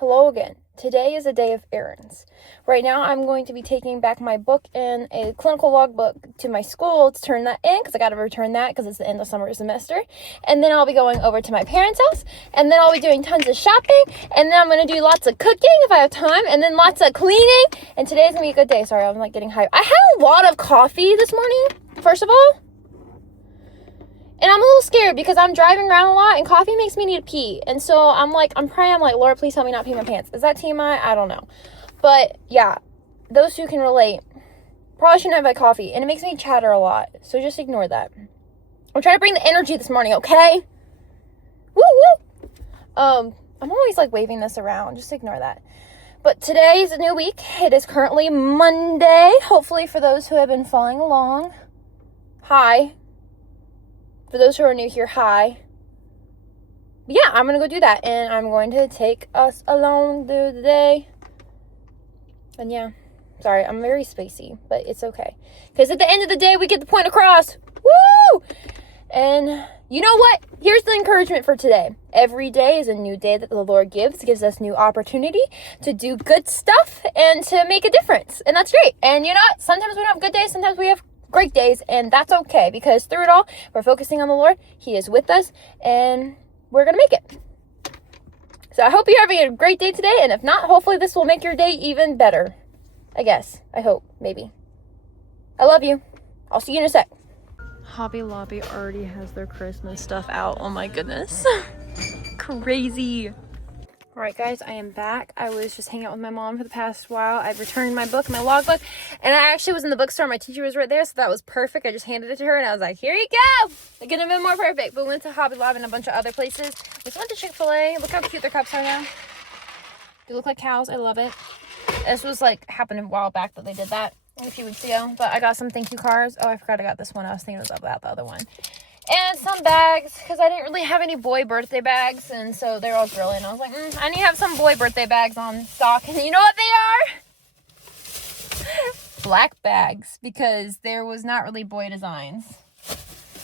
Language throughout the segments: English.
Hello again. Today is a day of errands. Right now, I'm going to be taking back my book and a clinical logbook to my school to turn that in because I got to return that because it's the end of summer semester. And then I'll be going over to my parents' house, and then I'll be doing tons of shopping, and then I'm going to do lots of cooking if I have time, and then lots of cleaning. And today's going to be a good day. Sorry, I'm like getting hyped. I had a lot of coffee this morning, first of all. And I'm a little scared because I'm driving around a lot and coffee makes me need to pee. And so I'm praying, Lord, please help me not pee my pants. Is that TMI? I don't know. But yeah, those who can relate probably shouldn't have my coffee. And it makes me chatter a lot. So just ignore that. I'm trying to bring the energy this morning, okay? Woo woo! I'm always waving this around. Just ignore that. But today is a new week. It is currently Monday. Hopefully for those who have been following along. Hi. For those who are new here, hi. But yeah, I'm going to go do that. And I'm going to take us along through the day. And yeah, sorry, I'm very spacey, but it's okay. Because at the end of the day, we get the point across. Woo! And you know what? Here's the encouragement for today. Every day is a new day that the Lord gives us new opportunity to do good stuff and to make a difference. And that's great. And you know what? Sometimes we don't have good days. Sometimes we have great days, and that's okay, because through it all, we're focusing on the Lord. He is with us, and we're gonna make it. So I hope you're having a great day today, and if not, hopefully this will make your day even better. I guess. I hope. Maybe. I love you. I'll see you in a sec. Hobby Lobby already has their Christmas stuff out. Oh my goodness. Crazy. Alright guys, I am back. I was just hanging out with my mom for the past while. I've returned my book, my logbook, and I actually was in the bookstore. My teacher was right there, so that was perfect. I just handed it to her, and I was like, here you go! It couldn't have been more perfect. But we went to Hobby Lobby and a bunch of other places. We just went to Chick-fil-A. Look how cute their cups are now. They look like cows. I love it. This was happened a while back that they did that, a few weeks ago. But I got some thank you cards. Oh, I forgot I got this one. I was thinking it was about the other one. And some bags, because I didn't really have any boy birthday bags, and so they're all girly, and I was like, I need to have some boy birthday bags on stock, and you know what they are? Black bags, because there was not really boy designs,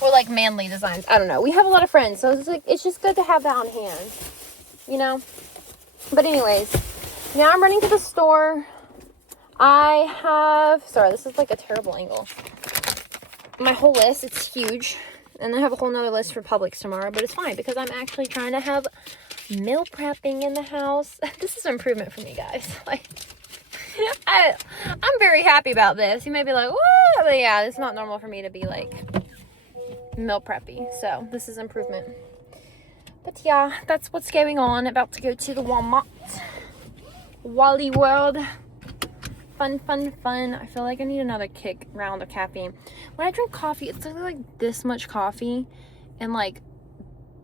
or manly designs. I don't know. We have a lot of friends, so it's just good to have that on hand, you know? But anyways, now I'm running to the store. Sorry, this is a terrible angle. My whole list, it's huge. And I have a whole nother list for Publix tomorrow, but it's fine because I'm actually trying to have meal prepping in the house. This is an improvement for me, guys. I'm very happy about this. You may be like, what? But yeah, it's not normal for me to be meal preppy. So this is improvement. But yeah, that's what's going on. About to go to the Walmart. Wally World. Fun, fun, fun. I feel like I need another round of caffeine. When I drink coffee, it's this much coffee and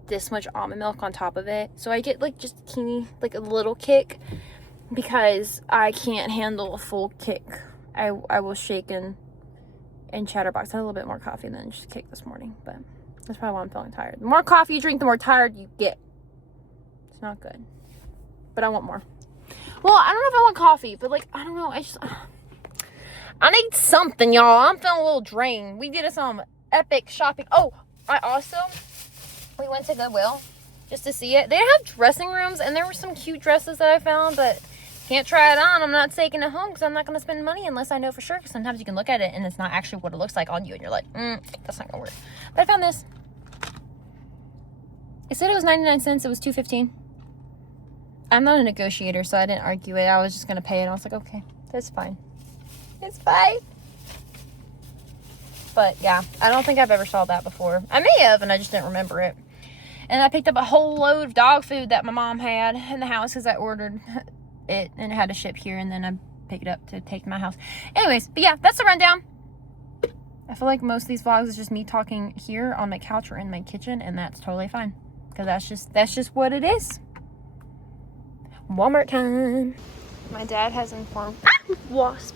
this much almond milk on top of it. So I get just teeny, a little kick because I can't handle a full kick. I will shake and chatterbox. I had a little bit more coffee than just kick this morning, but that's probably why I'm feeling tired. The more coffee you drink, the more tired you get. It's not good, but I want more. Well, I don't know if I want coffee, but I don't know. I need something, y'all. I'm feeling a little drained. We did some epic shopping. Oh, we went to Goodwill just to see it. They have dressing rooms, and there were some cute dresses that I found, but can't try it on. I'm not taking it home because I'm not going to spend money unless I know for sure, because sometimes you can look at it and it's not actually what it looks like on you, and you're like, that's not going to work. But I found this. It said it was 99 cents. It was $2.15. I'm not a negotiator, so I didn't argue it. I was just going to pay it. I was like, okay, that's fine. It's fine. But yeah, I don't think I've ever saw that before. I may have, and I just didn't remember it. And I picked up a whole load of dog food that my mom had in the house because I ordered it and it had to ship here, and then I picked it up to take to my house. Anyways, but yeah, that's the rundown. I feel like most of these vlogs is just me talking here on my couch or in my kitchen, and that's totally fine because that's just what it is. Walmart time. My dad has informed. Wasp.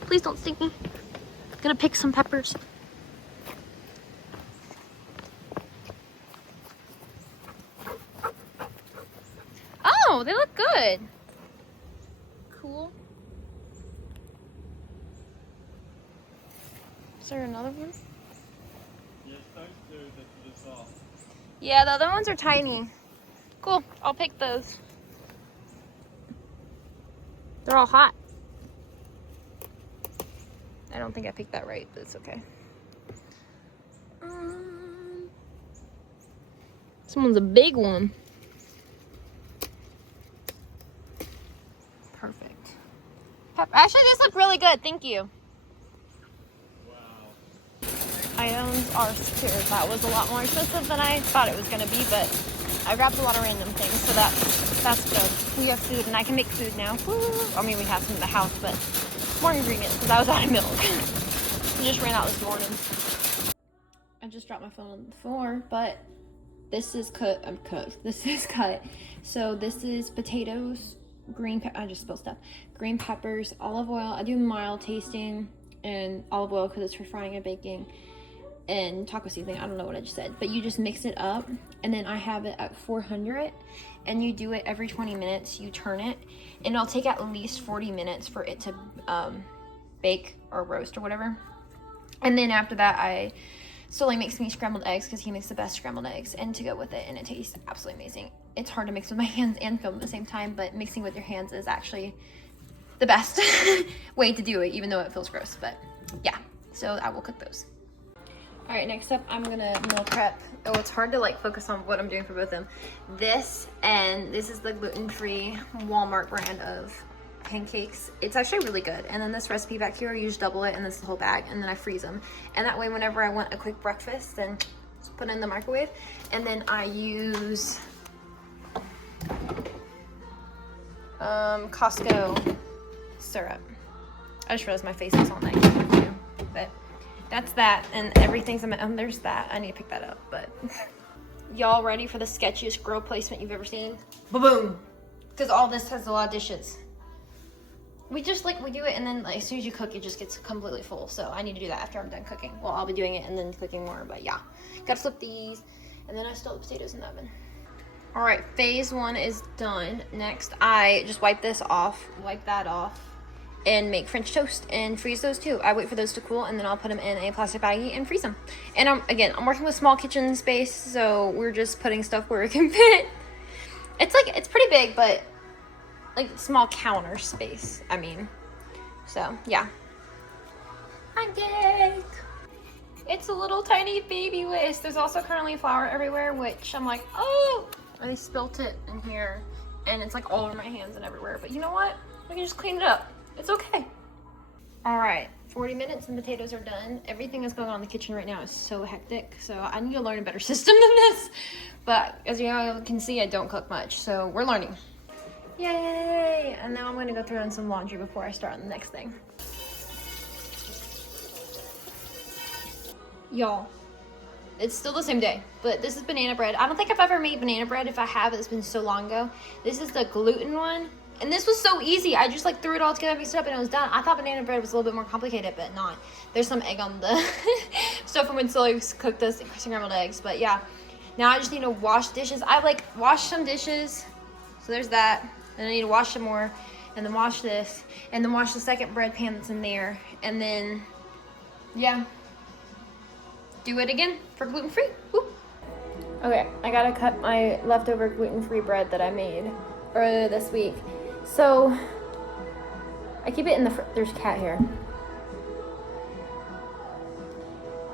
Please don't sting me. I'm gonna pick some peppers. Oh, they look good. Cool. Is there another one? Yes, those two that are soft. Yeah, the other ones are tiny. Cool. I'll pick those. They're all hot. I don't think I picked that right, but it's okay. This one's a big one. Perfect. Actually, these look really good. Thank you. Wow. Items are secured. That was a lot more expensive than I thought it was going to be, but I grabbed a lot of random things, so that's good. We have food, and I can make food now. Woo. I mean, we have some in the house, but more ingredients because I was out of milk. I just ran out this morning. I just dropped my phone on the floor, but this is cut. I'm cooked. This is cut. So this is potatoes, I just spilled stuff. Green peppers, olive oil. I do mild tasting and olive oil because it's for frying and baking, and taco seasoning. I don't know what I just said, but you just mix it up, and then I have it at 400, and you do it every 20 minutes. You turn it, and it'll take at least 40 minutes for it to bake or roast or whatever. And then after that, Sully makes me scrambled eggs because he makes the best scrambled eggs, and to go with it, and it tastes absolutely amazing. It's hard to mix with my hands and film at the same time, but mixing with your hands is actually the best way to do it, even though it feels gross. But yeah, so I will cook those. All right, next up, I'm gonna meal prep. Oh, it's hard to like focus on what I'm doing for both of them. This is the gluten-free Walmart brand of pancakes. It's actually really good. And then this recipe back here, you just double it, and this is the whole bag, and then I freeze them. And that way, whenever I want a quick breakfast, then just put it in the microwave. And then I use Costco syrup. I just realized my face is on that too, but that's that, and everything's there's that. I need to pick that up, but y'all ready for the sketchiest grill placement you've ever seen? Ba-boom! Because all this has a lot of dishes. We do it, and then like, as soon as you cook, it just gets completely full. So I need to do that after I'm done cooking. Well, I'll be doing it and then cooking more, but yeah. Gotta flip these, and then I still have potatoes in the oven. All right, phase one is done. Next, I just wipe that off, and make French toast and freeze those too. I wait for those to cool, and then I'll put them in a plastic baggie and freeze them. And I'm working with small kitchen space, so we're just putting stuff where it can fit. It's pretty big, but like small counter space, I mean. So yeah. Pancake! It's a little tiny baby whisk. There's also currently flour everywhere, which I'm like, oh! I spilt it in here, and it's like all over my hands and everywhere. But you know what? We can just clean it up. It's okay. All right, 40 minutes and potatoes are done. Everything that's going on in the kitchen right now is so hectic, so I need to learn a better system than this. But as you all can see, I don't cook much, so we're learning. Yay! And now I'm gonna go throw in some laundry before I start on the next thing. Y'all, it's still the same day, but this is banana bread. I don't think I've ever made banana bread. If I have, it's been so long ago. This is the gluten one. And this was so easy. I just like threw it all together, mixed it up, and it was done. I thought banana bread was a little bit more complicated, but not. There's some egg on the stuff from when Sully cooked us scrambled eggs. But yeah, now I just need to wash dishes. I like washed some dishes, so there's that. And I need to wash some more, and then wash this, and then wash the second bread pan that's in there, and then yeah, do it again for gluten-free. Woo. Okay, I gotta cut my leftover gluten-free bread that I made earlier this week. So I keep it in the there's cat hair.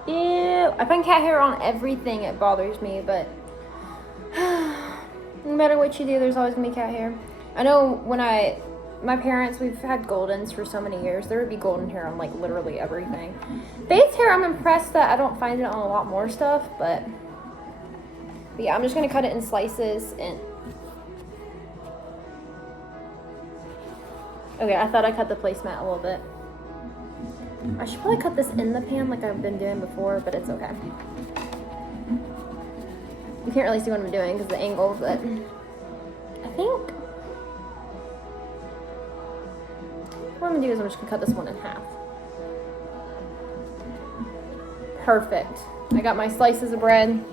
Ew, I find cat hair on everything. It bothers me, but no matter what you do, there's always gonna be cat hair. I know when my parents, we've had Goldens for so many years. There would be golden hair on like literally everything. Faith's hair, I'm impressed that I don't find it on a lot more stuff, but yeah, I'm just gonna cut it in slices. And okay, I thought I cut the placemat a little bit. I should probably cut this in the pan like I've been doing before, but it's okay. You can't really see what I'm doing because of the angle, but I think what I'm gonna do is I'm just gonna cut this one in half. Perfect. I got my slices of bread.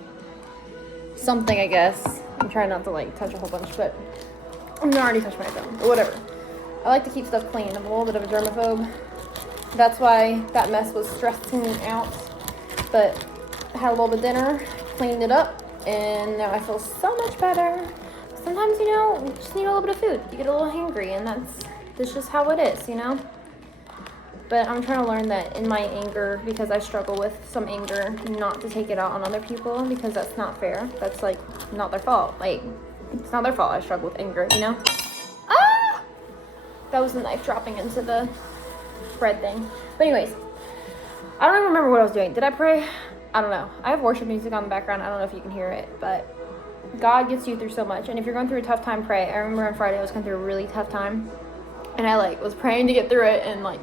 Something, I guess. I'm trying not to like touch a whole bunch, but I'm already touched my phone, but whatever. I like to keep stuff clean. I'm a little bit of a germaphobe. That's why that mess was stressing me out. But I had a little bit of dinner, cleaned it up, and now I feel so much better. Sometimes, you know, you just need a little bit of food. You get a little hangry, and That's just how it is, you know? But I'm trying to learn that in my anger, because I struggle with some anger, not to take it out on other people, because that's not fair. That's like not their fault. Like, it's not their fault I struggle with anger, you know? Ah! That was the knife dropping into the bread thing. But anyways, I don't even remember what I was doing. Did I pray? I don't know. I have worship music on the background. I don't know if you can hear it, but God gets you through so much. And if you're going through a tough time, pray. I remember on Friday I was going through a really tough time, and I like was praying to get through it, and like,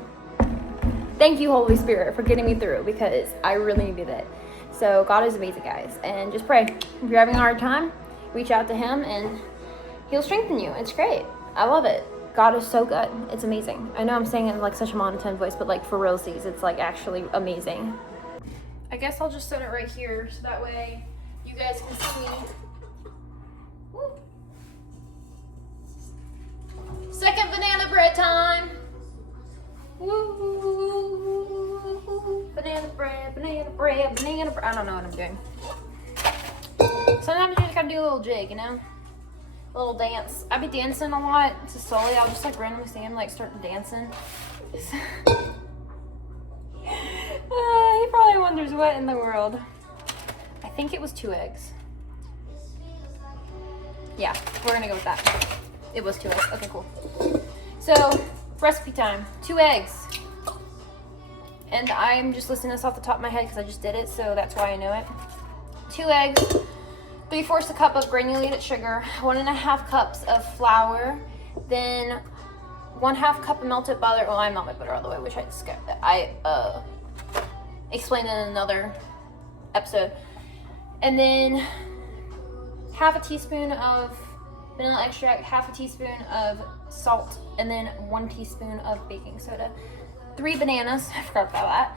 thank you, Holy Spirit, for getting me through, because I really needed it. So God is amazing, guys. And just pray. If you're having a hard time, reach out to him and he'll strengthen you. It's great. I love it. God is so good. It's amazing. I know I'm saying it in like such a monotone voice, but like for realsies, it's like actually amazing. I guess I'll just set it right here so that way you guys can see me. Woo. Second banana bread time. Woo. Banana bread, banana bread, banana bread. I don't know what I'm doing. Sometimes you just gotta do a little jig, you know? A little dance. I be dancing a lot to Sully. I'll just like randomly see him like start dancing. He probably wonders what in the world. I think it was 2 eggs. Yeah, we're gonna go with that. It was 2 eggs. Okay, cool. So, recipe time. 2 eggs. And I'm just listing this off the top of my head because I just did it, so that's why I know it. 2 eggs, 3/4 cup of granulated sugar, 1.5 cups of flour, then 1/2 cup of melted butter. Well, I melt my butter all the way, which I explained in another episode. And then 1/2 teaspoon of vanilla extract, 1/2 teaspoon of salt, and then 1 teaspoon of baking soda. 3 bananas. I forgot about that.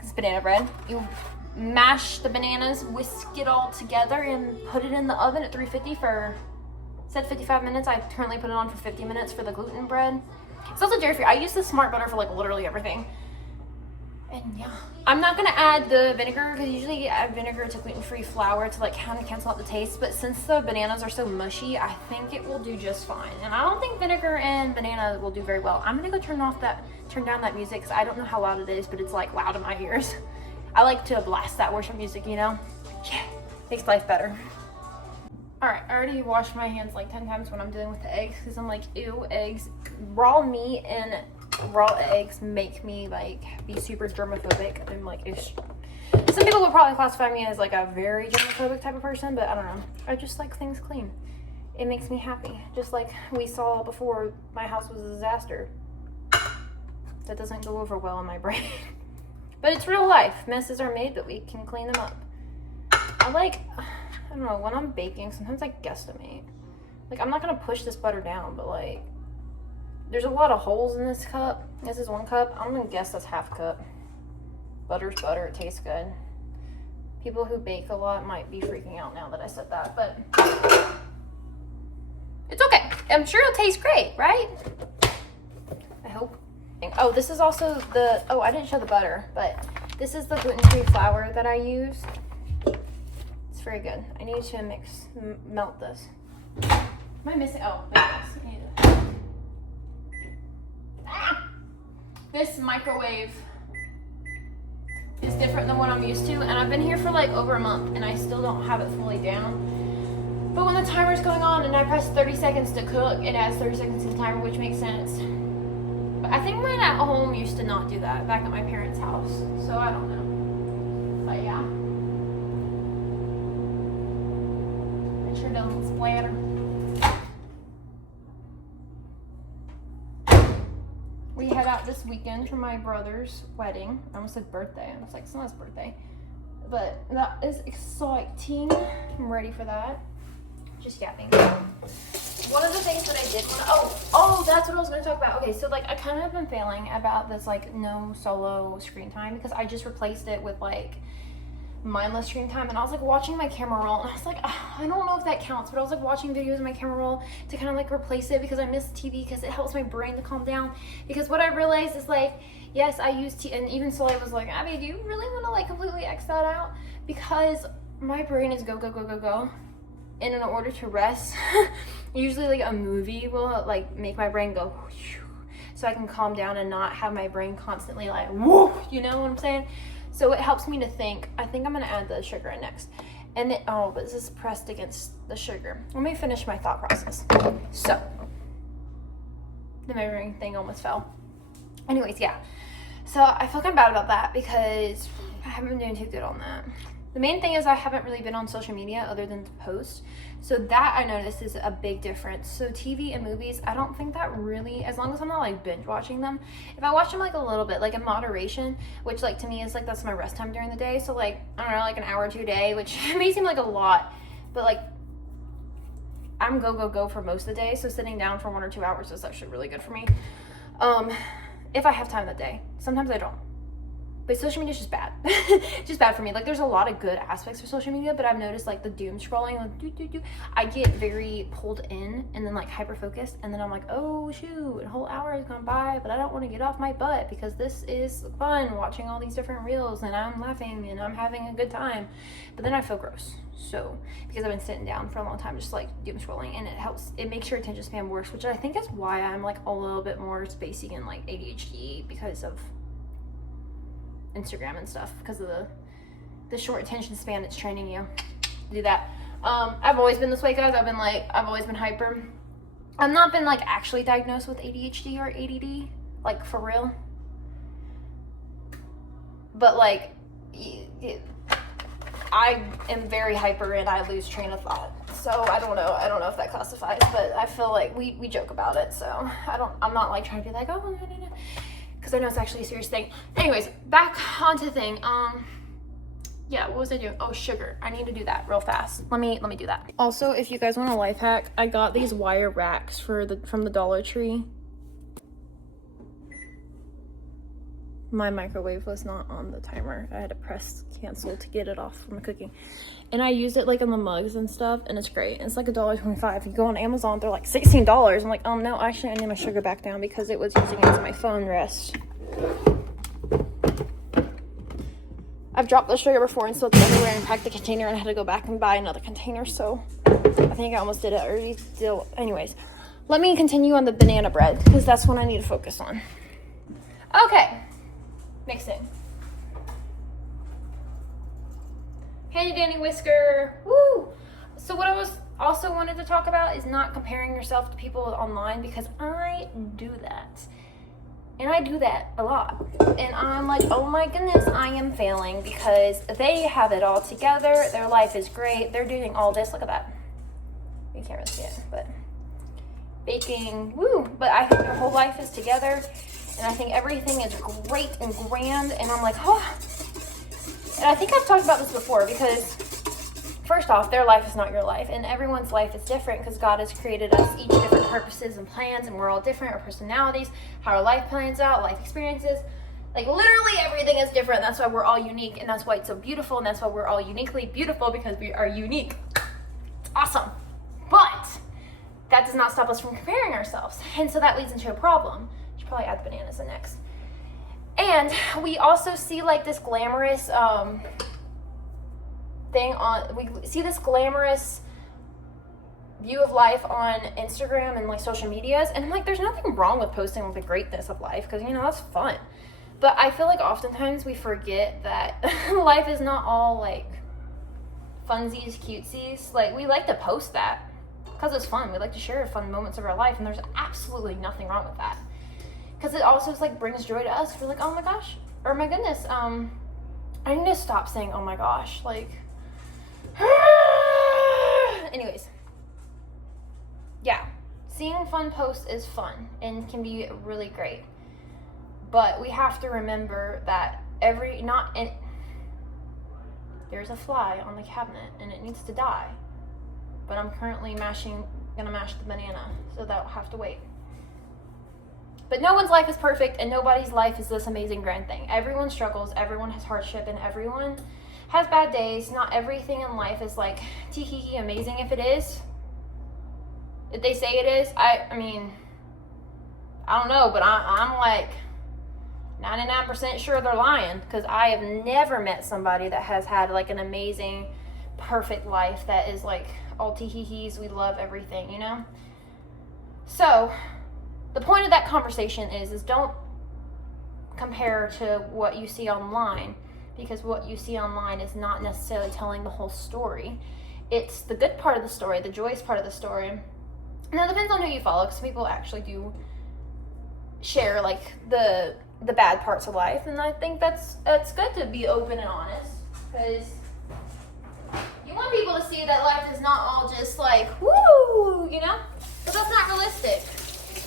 It's banana bread. You mash the bananas, whisk it all together, and put it in the oven at 350 for, said 55 minutes. I currently put it on for 50 minutes for the gluten bread. It's also dairy free. I use the smart butter for like literally everything. And yeah, I'm not gonna add the vinegar because usually you add vinegar to gluten-free flour to like kind of cancel out the taste. But since the bananas are so mushy, I think it will do just fine. And I don't think vinegar and banana will do very well. I'm gonna go turn down that music because I don't know how loud it is, but it's like loud in my ears. I like to blast that worship music, you know? Yeah, makes life better. All right, I already washed my hands like 10 times when I'm dealing with the eggs because I'm like, ew, eggs. Raw meat and raw eggs make me like be super germophobic. I'm like, ish. Some people would probably classify me as like a very germophobic type of person, but I don't know. I just like things clean. It makes me happy. Just like we saw before, my house was a disaster. That doesn't go over well in my brain. But it's real life. Messes are made, but we can clean them up. I don't know, when I'm baking, sometimes I guesstimate. Like, I'm not gonna push this butter down, but like, there's a lot of holes in this cup. This is 1 cup. I'm gonna guess that's 1/2 cup. Butter's butter, it tastes good. People who bake a lot might be freaking out now that I said that, but it's okay. I'm sure it'll taste great, right? I hope. Oh, this is also I didn't show the butter, but this is the gluten-free flour that I use. It's very good. I need to melt this. Am I missing? Oh, yes. This microwave is different than what I'm used to, and I've been here for like over a month, and I still don't have it fully down. But when the timer's going on and I press 30 seconds to cook, it adds 30 seconds to the timer, which makes sense. But I think mine at home used to not do that back at my parents' house, so I don't know. But yeah. It sure doesn't splatter. We head out this weekend for my brother's wedding. I almost said birthday. I was like, it's not his birthday. But that is exciting. I'm ready for that. Just yapping. One of the things that I did that's what I was going to talk about. Okay, so like I kind of have been failing about this like no solo screen time because I just replaced it with like mindless screen time, and I was like watching my camera roll, and I was like, I don't know if that counts, but I was like watching videos of my camera roll to kind of like replace it because I miss TV because it helps my brain to calm down. Because what I realized is like, yes, I use and even Soleil was like, Abby, do you really want to like completely X that out? Because my brain is go go go go go, and in order to rest, usually like a movie will like make my brain go. Whew. so I can calm down and not have my brain constantly like, whoa, you know what I'm saying? So it helps me to think. I think I'm gonna add the sugar in next. And it, oh, but this is pressed against the sugar. Let me finish my thought process. So, the measuring thing almost fell. Anyways, yeah. So I feel kind of bad about that because I haven't been doing too good on that. The main thing is I haven't really been on social media other than to post. So that I noticed is a big difference. So TV and movies, I don't think that really, as long as I'm not like binge watching them, if I watch them like a little bit, like in moderation, which like to me is like that's my rest time during the day. So like, I don't know, like an hour or two a day, which may seem like a lot, but like I'm go for most of the day. So sitting down for 1 or 2 hours is actually really good for me. If I have time that day. Sometimes I don't. But social media is just bad. Just bad for me. Like, there's a lot of good aspects of social media, but I've noticed, like, the doom scrolling, like, I get very pulled in and then, like, hyper-focused, and then I'm like, oh, shoot, a whole hour has gone by, but I don't want to get off my butt because this is fun, watching all these different reels, and I'm laughing, and I'm having a good time. But then I feel gross. So, because I've been sitting down for a long time, just, like, doom scrolling, and it makes your attention span worse, which I think is why I'm, like, a little bit more spacey and, like, ADHD because of Instagram and stuff, because of the short attention span that's training you to do that. I've always been this way, guys. I've always been hyper. I've not been like actually diagnosed with ADHD or ADD, like for real. But like, I am very hyper and I lose train of thought. So I don't know if that classifies, but I feel like we joke about it. So I'm not like trying to be like, oh, no. Because I know it's actually a serious thing. Anyways, back onto the thing. Yeah, what was I doing? Oh, sugar. I need to do that real fast. Let me do that. Also, if you guys want a life hack, I got these wire racks from the Dollar Tree. My microwave was not on the timer. I had to press cancel to get it off from the cooking. And I used it like on the mugs and stuff, and it's great. It's like $1.25. You go on Amazon, they're like $16. I'm like, no, actually I need my sugar back down because it was using it as my phone rest. I've dropped the sugar before and spilled it everywhere and packed the container and I had to go back and buy another container, so I think I almost did it already. Still, anyways, let me continue on the banana bread because that's what I need to focus on. Okay, mixing. Handy dandy whisker. Woo! So what I was also wanted to talk about is not comparing yourself to people online, because I do that. And I do that a lot. And I'm like, oh my goodness, I am failing because they have it all together. Their life is great. They're doing all this. Look at that. You can't really see it, but baking, woo. But I think their whole life is together. And I think everything is great and grand. And I'm like, oh. And I think I've talked about this before because, first off, their life is not your life. And everyone's life is different because God has created us each different purposes and plans. And we're all different. Our personalities, how our life plans out, life experiences. Like, literally everything is different. That's why we're all unique. And that's why it's so beautiful. And that's why we're all uniquely beautiful, because we are unique. It's awesome. But that does not stop us from comparing ourselves. And so that leads into a problem. I should probably add the bananas in next. And we also see like this glamorous we see this glamorous view of life on Instagram and like social medias, and I'm like, there's nothing wrong with posting like the greatness of life, because that's fun. But I feel like oftentimes we forget that life is not all like funsies, cutesies. Like, we like to post that because it's fun. We like to share fun moments of our life, and there's absolutely nothing wrong with that. Because it also like brings joy to us. We're like, oh my gosh, or my goodness, I need to stop saying oh my gosh, like anyways, yeah, seeing fun posts is fun and can be really great, but we have to remember that there's a fly on the cabinet and it needs to die, but I'm currently gonna mash the banana, so that'll have to wait. But no one's life is perfect, and nobody's life is this amazing grand thing. Everyone struggles, everyone has hardship, and everyone has bad days. Not everything in life is like tee-hee-hee amazing. If it is, if they say it is, I mean, I don't know, but I'm like 99% sure they're lying, because I have never met somebody that has had like an amazing, perfect life that is like all tee-hee-hees, we love everything, So the point of that conversation is don't compare to what you see online, because what you see online is not necessarily telling the whole story. It's the good part of the story, the joyous part of the story. Now, it depends on who you follow, because people actually do share like the bad parts of life, and I think that's good to be open and honest, because you want people to see that life is not all just like woo, you know, but that's not realistic.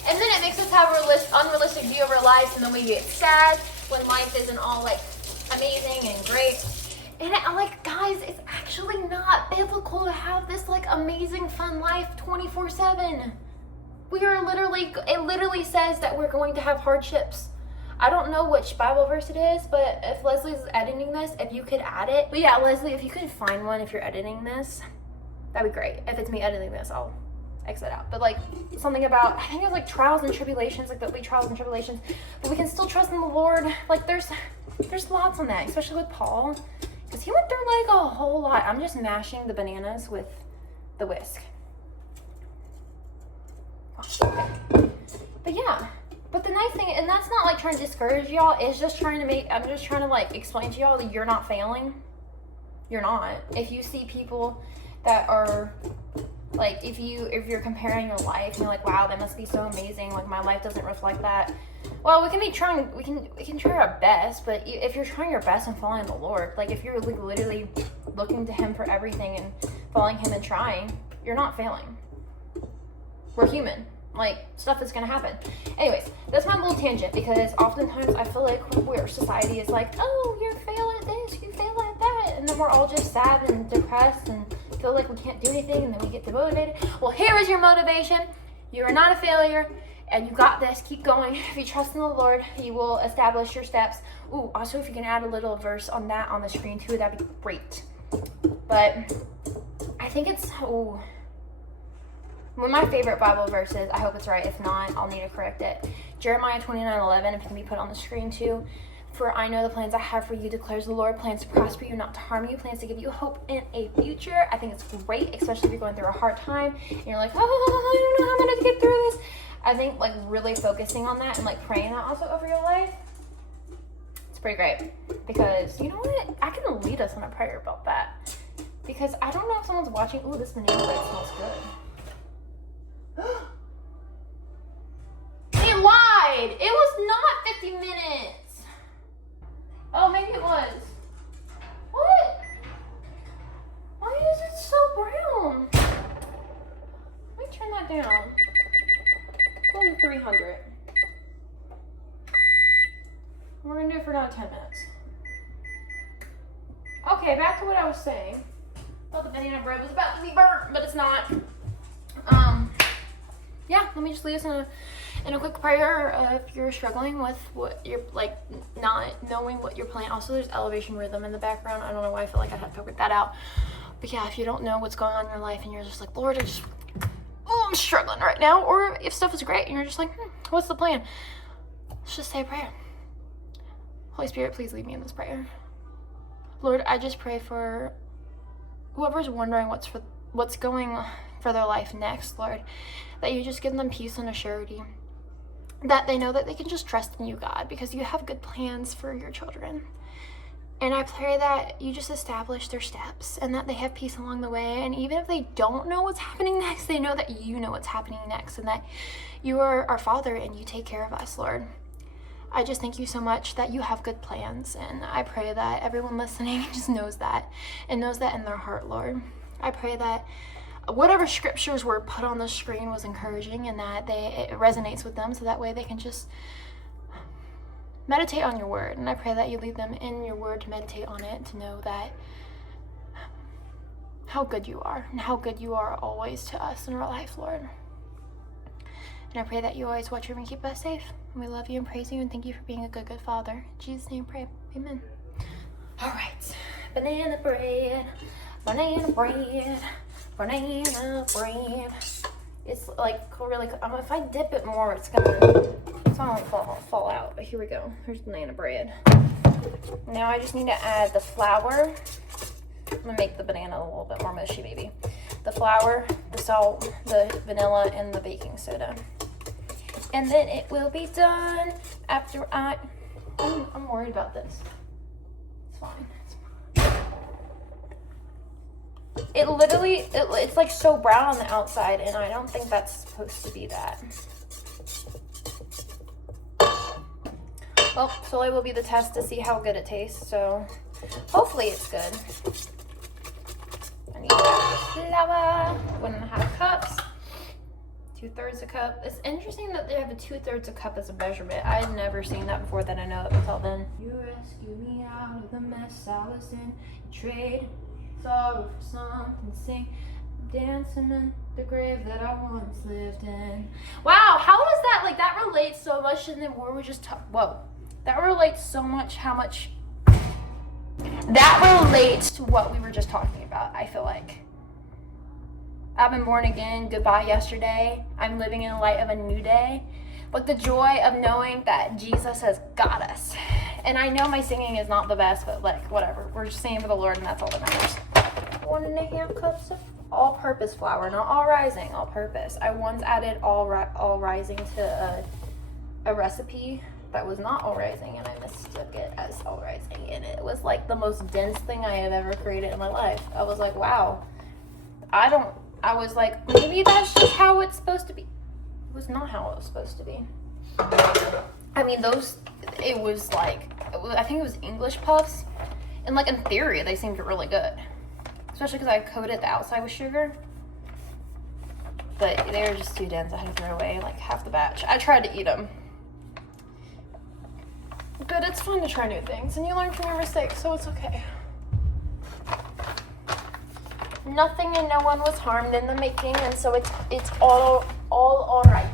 And then it makes us have a unrealistic view of our lives, and then we get sad when life isn't all like amazing and great. And I'm like, guys, it's actually not biblical to have this like amazing fun life 24/7. It literally says that we're going to have hardships. I don't know which Bible verse it is, but if Leslie's editing this, if you could add it. But yeah, Leslie, if you could find one if you're editing this, that'd be great. If it's me editing this, I'll exit out. But like something about, I think it was like trials and tribulations, like there'll be trials and tribulations, but we can still trust in the Lord. Like there's lots on that, especially with Paul, because he went through like a whole lot. I'm just mashing the bananas with the whisk. But yeah, but the nice thing, and that's not like trying to discourage y'all, I'm just trying to like explain to y'all that you're not failing. You're not. If you see people that are like, if you're comparing your life and you're like, wow, that must be so amazing, like my life doesn't reflect that. Well, we can try our best, but if you're trying your best and following the Lord, like if you're like literally looking to him for everything and following him and trying, you're not failing. We're human. Like, stuff is gonna happen. Anyways, that's my little tangent, because oftentimes I feel like where society is like, oh, you fail at this, you fail at that, and then we're all just sad and depressed and feel like we can't do anything, and then we get demotivated. Well, here is your motivation. You are not a failure, and you got this. Keep going. If you trust in the Lord, he will establish your steps. Ooh, also, if you can add a little verse on that on the screen too, that'd be great. But I think it's, one of my favorite Bible verses, I hope it's right. If not, I'll need to correct it. Jeremiah 29:11, if it can be put on the screen too. For I know the plans I have for you, declares the Lord, plans to prosper you, not to harm you, plans to give you hope in a future. I think it's great, especially if you're going through a hard time and you're like, oh, I don't know how I'm going to get through this. I think like really focusing on that and like praying that also over your life, it's pretty great. Because you know what? I can lead us in a prayer about that. Because I don't know if someone's watching. Ooh, this banana bread smells good. They lied! It was not 50 minutes! Oh, maybe it was. What? Why is it so brown? Let me turn that down. Go to 300. We're gonna do it for another 10 minutes. Okay, back to what I was saying. I thought the banana bread was about to be burnt, but it's not. Yeah, let me just leave us in a quick prayer. If you're struggling with what you're like, not knowing what you're playing. Also, there's elevation rhythm in the background. I don't know why I feel like I had to figure that out. But yeah, if you don't know what's going on in your life and you're just like, Lord, I'm struggling right now. Or if stuff is great and you're just like, what's the plan? Let's just say a prayer. Holy Spirit, please lead me in this prayer. Lord, I just pray for whoever's wondering what's going for their life next, Lord, that you just give them peace and a surety, that they know that they can just trust in you, God, because you have good plans for your children. And I pray that you just establish their steps and that they have peace along the way. And even if they don't know what's happening next, they know that you know what's happening next and that you are our Father and you take care of us, Lord. I just thank you so much that you have good plans. And I pray that everyone listening just knows that and knows that in their heart, Lord. I pray that whatever scriptures were put on the screen was encouraging and that it resonates with them, so that way they can just meditate on your word. And I pray that you lead them in your word to meditate on it, to know that how good you are and how good you are always to us in our life, Lord. And I pray that you always watch over and keep us safe. And we love you and praise you and thank you for being a good, good Father. In Jesus' name I pray. Amen. All right. Banana bread. Banana bread. Banana bread. It's like really, if I dip it more, it's gonna fall out. But here we go. Here's banana bread. Now I just need to add the flour. I'm gonna make the banana a little bit more mushy, maybe. The flour, the salt, the vanilla, and the baking soda. And then it will be done after I'm worried about this. It's fine. It literally, it's like so brown on the outside, and I don't think that's supposed to be that. Well, so it will be the test to see how good it tastes, so hopefully it's good. I need flour, 1.5 cups, 2/3 a cup. It's interesting that they have a 2/3 a cup as a measurement. I had never seen that before that I know up until then. You rescued me out of the mess I was in. Trade sorrow for something to sing. Dancing in the grave that I once lived in. Wow, how does that, like, that relates so much to what we just talked. Whoa. That relates so much that relates to what we were just talking about, I feel like. I've been born again, goodbye yesterday. I'm living in the light of a new day. Like the joy of knowing that Jesus has got us. And I know my singing is not the best, but like, whatever. We're just singing for the Lord, and that's all that matters. 1.5 cups of all-purpose flour, not all rising, all-purpose. I once added all rising to a recipe that was not all rising, and I mistook it as all rising, and it was like the most dense thing I have ever created in my life. I was like, wow. I was like, maybe that's just how it's supposed to be. It was not how it was supposed to be. I mean, it was like, I think it was English puffs, and like in theory, they seemed really good. Especially because I coated the outside with sugar. But they were just too dense. I had to throw away like half the batch. I tried to eat them. But it's fun to try new things, and you learn from your mistakes, so it's okay. Nothing and no one was harmed in the making, and so it's all right.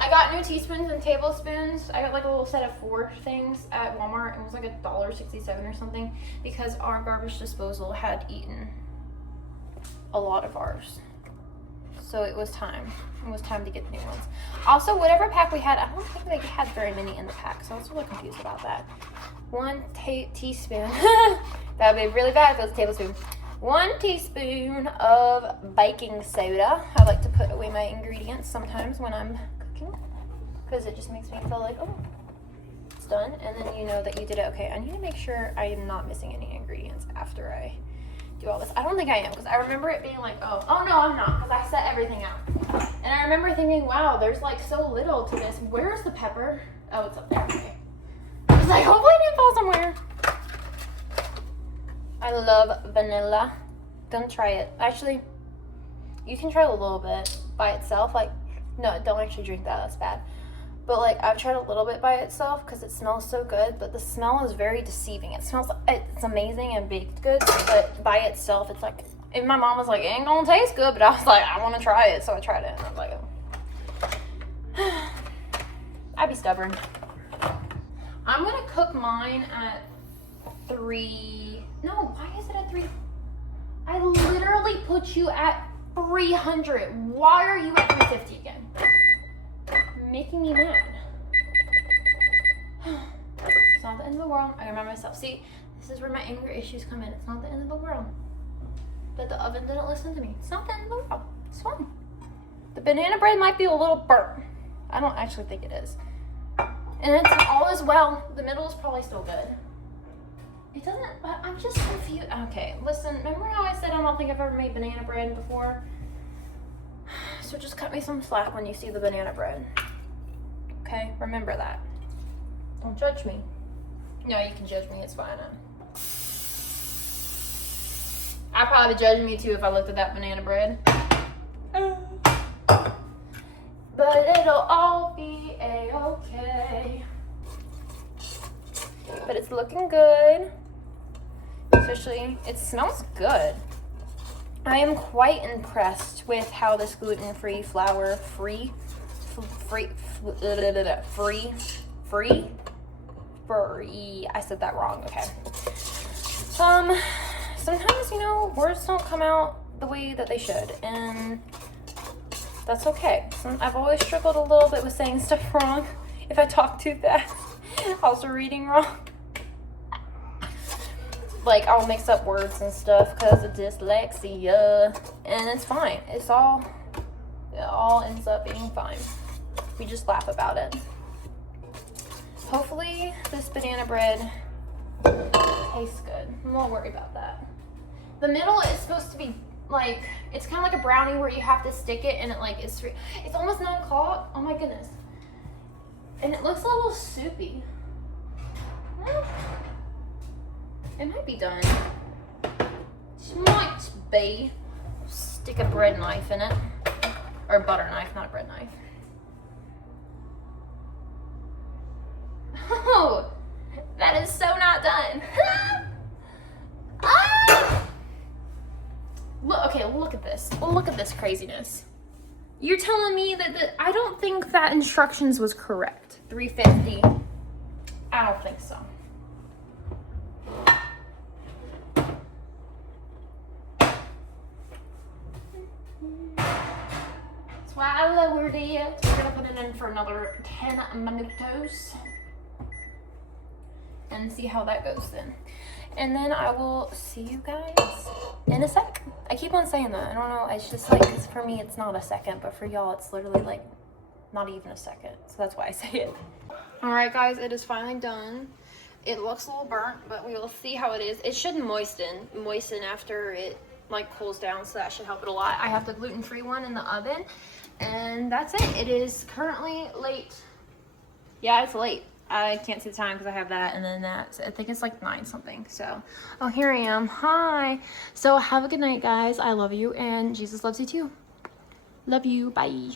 I got new teaspoons and tablespoons. I got like a little set of 4 things at Walmart. It was like $1.67 or something because our garbage disposal had eaten a lot of ours. So it was time. It was time to get new ones. Also, whatever pack we had, I don't think they had very many in the pack, so I was really confused about that. 1 teaspoon. That would be really bad if it was a tablespoon. 1 teaspoon of baking soda. I like to put away my ingredients sometimes when I'm cooking because it just makes me feel like, oh, it's done. And then you know that you did it. Okay, I need to make sure I am not missing any ingredients after I do all this. I don't think I am because I remember it being like, oh no, I'm not, because I set everything out. And I remember thinking, wow, there's like so little to this. Where's the pepper? Oh, it's up there. Okay. I was like, hopefully it didn't fall somewhere. I love vanilla. Don't try it. Actually, you can try a little bit by itself. Like, no, don't actually drink that. That's bad. But like, I've tried a little bit by itself because it smells so good. But the smell is very deceiving. It's amazing and baked good, but by itself, it's like. And my mom was like, it ain't gonna taste good. But I was like, I want to try it, so I tried it. And I was like, oh. I'd be stubborn. I'm gonna cook mine at 3. No, why is it at 3? I literally put you at 300. Why are you at 350 again? Making me mad. It's not the end of the world. I remind myself. See, this is where my anger issues come in. It's not the end of the world. But the oven didn't listen to me. It's not the end of the world. It's fine. The banana bread might be a little burnt. I don't actually think it is. And it's all as well. The middle is probably still good. It doesn't, but I'm just confused. Okay, listen, remember how I said I don't think I've ever made banana bread before? So just cut me some slack when you see the banana bread. Okay, remember that. Don't judge me. No, you can judge me, it's fine. I'd probably judge me too if I looked at that banana bread. But it'll all be a-okay. But it's looking good. Especially, it smells good. I am quite impressed with how this gluten-free flour free. I said that wrong. Okay. Sometimes, you know, words don't come out the way that they should, and that's okay. I've always struggled a little bit with saying stuff wrong if I talk too fast. Also reading wrong. Like, I'll mix up words and stuff because of dyslexia, and it's fine. It all ends up being fine. We just laugh about it. Hopefully this banana bread tastes good. I won't worry about that. The middle is supposed to be like, it's kind of like a brownie where you have to stick it and it like is, it's almost non-caught. Oh my goodness. And it looks a little soupy. Well, it might be done. It might be. Stick a bread knife in it. Or a butter knife, not a bread knife. Oh, that is so not done. Ah! Look, okay, look at this. Look at this craziness. You're telling me that I don't think that instructions was correct. 350. I don't think so. That's why I lowered it. We're gonna put it in for another 10 minutos and see how that goes then. And then I will see you guys in a sec. I keep on saying that. I don't know. It's just like, 'cause for me, it's not a second, but for y'all, it's literally like not even a second. So that's why I say it. All right, guys, it is finally done. It looks a little burnt, but we will see how it is. It should moisten after it like cools down, so that should help it a lot. I have the gluten-free one in the oven, and that's it. It is currently late. Yeah, it's late. I can't see the time because I have that and then that. So I think it's like 9 something. So, oh, here I am. Hi. So have a good night, guys. I love you, and Jesus loves you too. Love you. Bye.